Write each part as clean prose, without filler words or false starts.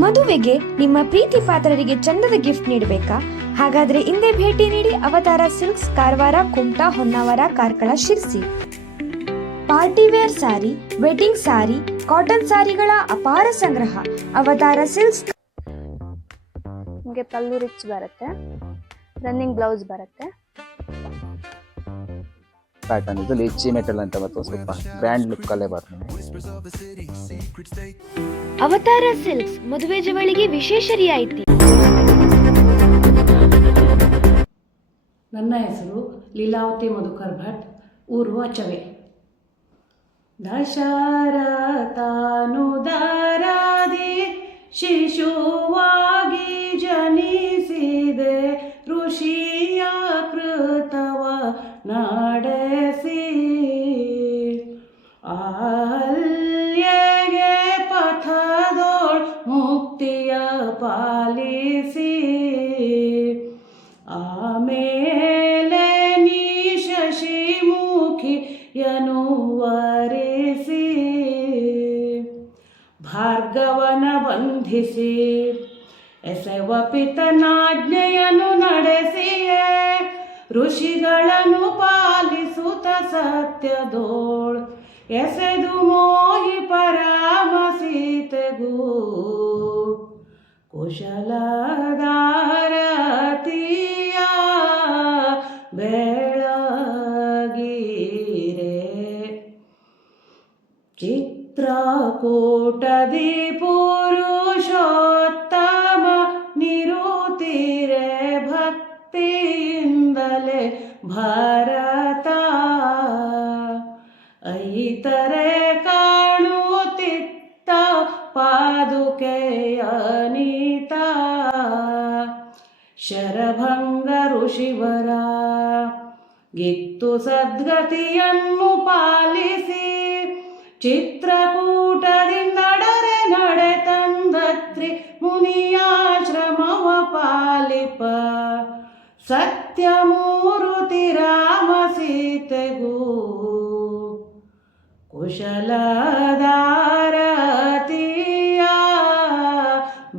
ಮದುವೆಗೆ ನಿಮ್ಮ ಪ್ರೀತಿ ಪಾತ್ರರಿಗೆ ಚಂದದ ಗಿಫ್ಟ್ ನೀಡಬೇಕಾ? ಹಾಗಾದ್ರೆ ಇಂದೇ ಭೇಟಿ ನೀಡಿ Avatar silks, Karwar, Kumta, Honnavar, Karkala, Sirsi. Party wear sari, wedding sari, cotton ಸಾರಿಗಳ ಅಪಾರ ಸಂಗ್ರಹ. ಅವತಾರ ಸಿಲ್ಕ್ಸ್. ನಿಮಗೆ ಪಲ್ಲು ರಿಚ್ ಬರುತ್ತೆ, ರನ್ನಿಂಗ್ ಬ್ಲೌಸ್ ಬರುತ್ತೆ. ಪ್ಯಾಟರ್ನ್ ಇದು ಲಿಚ್ಚಿ ಮೆಟಲ್ ಅಂತ ಮತ್ತು ಸ್ವಲ್ಪ ಗ್ರ್ಯಾಂಡ್ ಲುಕ್ ಅಲ್ಲೇ ಬರ್ತದೆ. ಅವತಾರ ಸಿಲ್ಕ್ಸ್ ಮದುವೆ ಜವಳಿಗೆ ವಿಶೇಷ ರಿಯಾಯಿತಿ. ನನ್ನ ಹೆಸರು ಲೀಲಾವತಿ ಮಧುಕರ್ ಭಟ್, ಊರು ಅಚವೆ. ದಶರಥನುದರದಿ ಶಿಶುವಾಗಿ ಜನಿಸಿದೆ, ಋಷಿಯ ಕೃತವ ನಡೆಸಿ ಅಹಲ್ಯೆಗೆ ಪಥದೋಳ್ ಮುಕ್ತಿಯ ಪಾಲಿಸಿ, ಆಮೇಲೆ ನೀ ಶಶಿಮುಖಿಯನು ವರಿಸಿ, ಭಾರ್ಗವನ ಬಂಧಿಸಿ ಎಸೆವ ಪಿತನಾಜ್ಞೆಯನ್ನು ನಡೆಸಿಯೇ, ಋಷಿಗಳನ್ನು ಪಾಲಿಸುತ್ತ ಸತ್ಯದೋಳ್ ಎಸೆದು ಮೋಹಿ ಪರಾಮಸೀತೆಗೂ ಕುಶಲದಾರತಿಯ ಬೆಳಗಿರೆ, ಚಿತ್ರಕೂಟದಿ ಪುರುಷೋತ್ತಮ ನಿರುತಿರೆ, ಭಕ್ತಿಯಿಂದಲೇ ಭಾರತ ಐತರೆ ಕಾಣುತ್ತಿತ್ತ ಪಾದುಕೆಯ ನೀತ, ಶರಭಂಗ ಋಷಿವರ ಗಿತ್ತು ಸದ್ಗತಿಯನ್ನು ಪಾಲಿಸಿ, ಚಿತ್ರಕೂಟದಿಂದಡರೆ ನಡೆ ತಂದತ್ರಿ ಮುನಿಯಾಶ್ರಮವ ಪಾಲಿಪ, ಸತ್ಯಮೂರುತಿ ರಾಮ ಸೀತೆಗೂ ಕುಶಲದಾರತಿಯ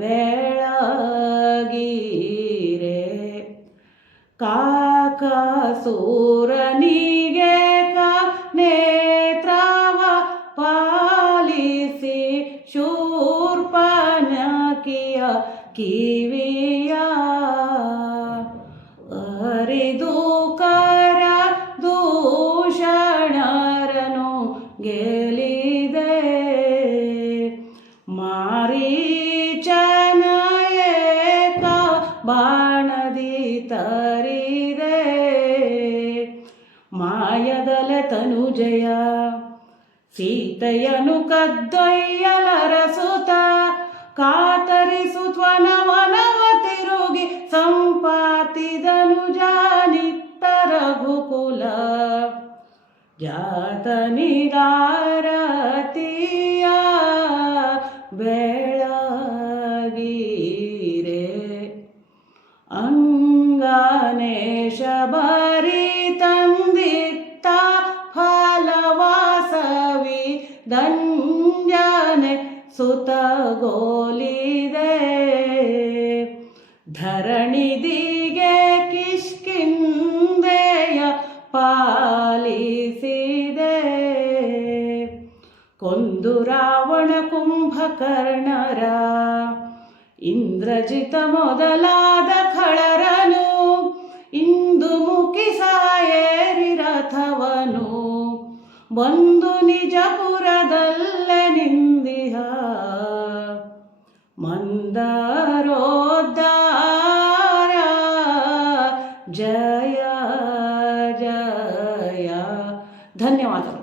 ಬೆಳಗಿರೆ, ಕಾಕಸೂರನಿಗೆ ನೇತ್ರವ ಪಾಲಿಸಿ, ಶೂರ್ಪನಖಿಯ ಕಿವಿಯ ಅರಿದು ಕರ ದೂಷಣರನು ಗೆಲಿದೆ, ಮಾರೀಚನ ಏಕ ಬಾಣದಿ ತರಿದೆ, ಮಾಯದಲೆ ತನುಜಯ ಸೀತೆಯನು ಕದ್ದೊಯ್ಯಲರಸುತ, ಕಾತರಿಸುತ್ವನವನವ ತಿರುಗಿ ಸಂಪಾತಿದನು ಜಾನಿತ್ತ ರಘುಕುಲ, ಜಾತನಿಗಾರತಿಯ ಬೆಳಗಿರೆ, ಅಂಗನೇಶ ಬರಿ ತಂದಿತ್ತ ಫಲವಾಸವಿ ದಂಜನೆ ಸುತಗೋಲಿದೆ, ಧರಣಿದಿಗೆ ಕಿಷ್ಕಿಂಧೆಯ ಪಾಲಿಸಿದೆ, ಕೊಂದು ರಾವಣ ಕುಂಭಕರ್ಣರ ಇಂದ್ರಜಿತ ಮೊದಲಾದ ಖಳರನು, ಇಂದು ಮುಖಿ ಸಾಯೇರಿ ರಥವನು ಬಂದು ನಿಜಪುರದಲ್ಲೇ ನಿಂದಿಹ, ಮಂದರೋದ್ಧಾರ ಜಯ ಜಯ. ಧನ್ಯವಾದಗಳು.